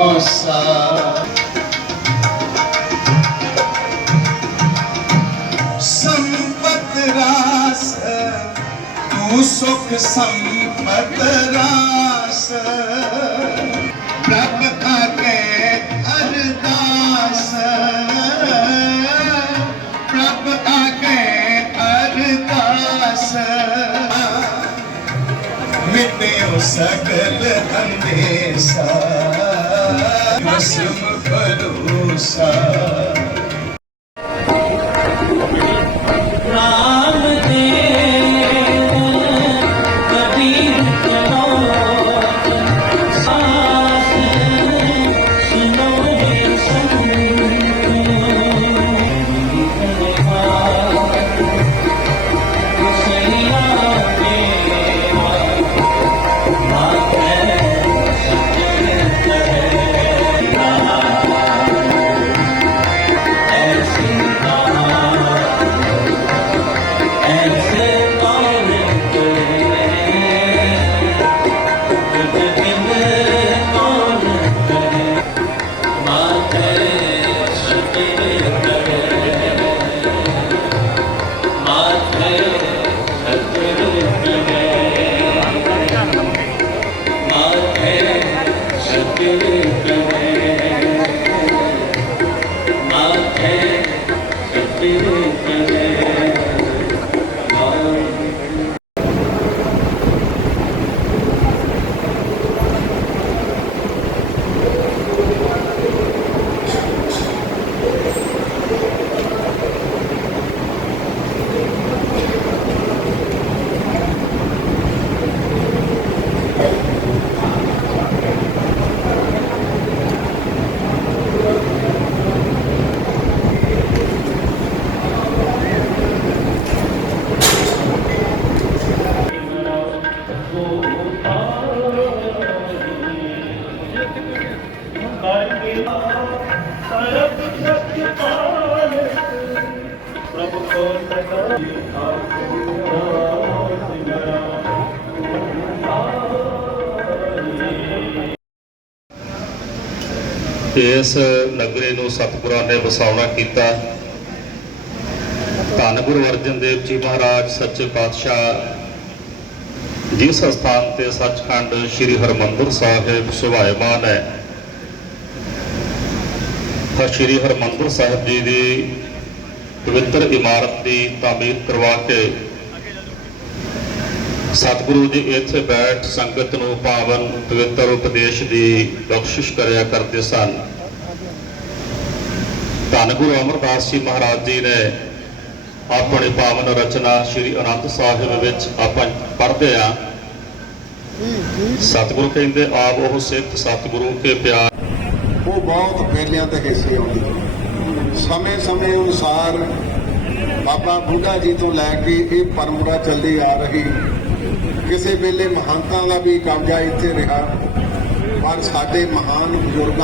ਸਾ ਸੰਪਤ ਰਾਸ, ਤੂੰ ਸੁਖ ਸੰਪਤ ਰਾਸ। ਪ੍ਰਭ ਆਕੇ ਅਰਦਾਸ। ਪ੍ਰਭ ਆਕੇ ਅਰਦਾਸ। ਮਿਟਿਓ ਸਕਲ ਅੰਦੇਸਾ ਮਸਮ ਭਰੋਸਾ। ਇਸ ਨਗਰੇ ਨੂੰ ਸਤਿਗੁਰਾਂ ਨੇ ਵਸਾਉਣਾ ਕੀਤਾ। ਧੰਨ ਗੁਰੂ ਅਰਜਨ ਦੇਵ ਜੀ ਮਹਾਰਾਜ, ਸੱਚੇ ਪਾਤਸ਼ਾਹ ਜਿਸ ਸਥਾਨ ਤੇ ਸੱਚਖੰਡ ਸ੍ਰੀ ਹਰਮੰਦਰ ਸਾਹਿਬ ਸੁਭਾਇਮਾਨ ਹੈ। ਤਾਂ ਸ੍ਰੀ ਹਰਮੰਦਰ ਸਾਹਿਬ ਜੀ ਦੀ ਪਵਿੱਤਰ ਇਮਾਰਤ ਦੀ ਤਾਮੀਰ ਕਰਵਾ ਕੇ ਸਤਿਗੁਰੂ ਜੀ ਇੱਥੇ ਬੈਠ ਸੰਗਤ ਨੂੰ ਪਾਵਨ ਪਵਿੱਤਰ ਉਪਦੇਸ਼ ਦੀ ਬਖਸ਼ਿਸ਼ ਕਰਿਆ ਕਰਦੇ ਸਨ। ਧੰਨ ਗੁਰੂ ਅਮਰਦਾਸ ਜੀ ਮਹਾਰਾਜ ਜੀ ਨੇ ਆਪਣੀ ਪਾਵਨ ਰਚਨਾ ਸ੍ਰੀ ਅਨੰਦ ਸਾਹਿਬ ਵਿੱਚ ਆਪਾਂ ਪੜ੍ਹਦੇ ਆ ਸਤਿਗੁਰੂ ਕਹਿੰਦੇ, ਆਪ ਉਹ ਸਿੱਖ ਸਤਿਗੁਰੂ ਕੇ ਪਿਆਰ। ਉਹ ਬਹੁਤ ਪਹਿਲਿਆਂ ਤੇ ਹਿੱਸੇ ਆਉਂਦੀ। ਸਮੇਂ ਸਮੇਂ ਅਨੁਸਾਰ ਬਾਬਾ ਬੁੱਢਾ ਜੀ ਤੋਂ ਲੈ ਕੇ ਇਹ ਪਰੰਪਰਾ ਚੱਲਦੀ ਆ ਰਹੀ। ਕਿਸੇ ਵੇਲੇ ਮਹੰਤਾਂ ਦਾ ਵੀ ਕਬਜ਼ਾ ਇੱਥੇ ਰਿਹਾ, ਪਰ ਸਾਡੇ ਮਹਾਨ ਬਜ਼ੁਰਗਾਂ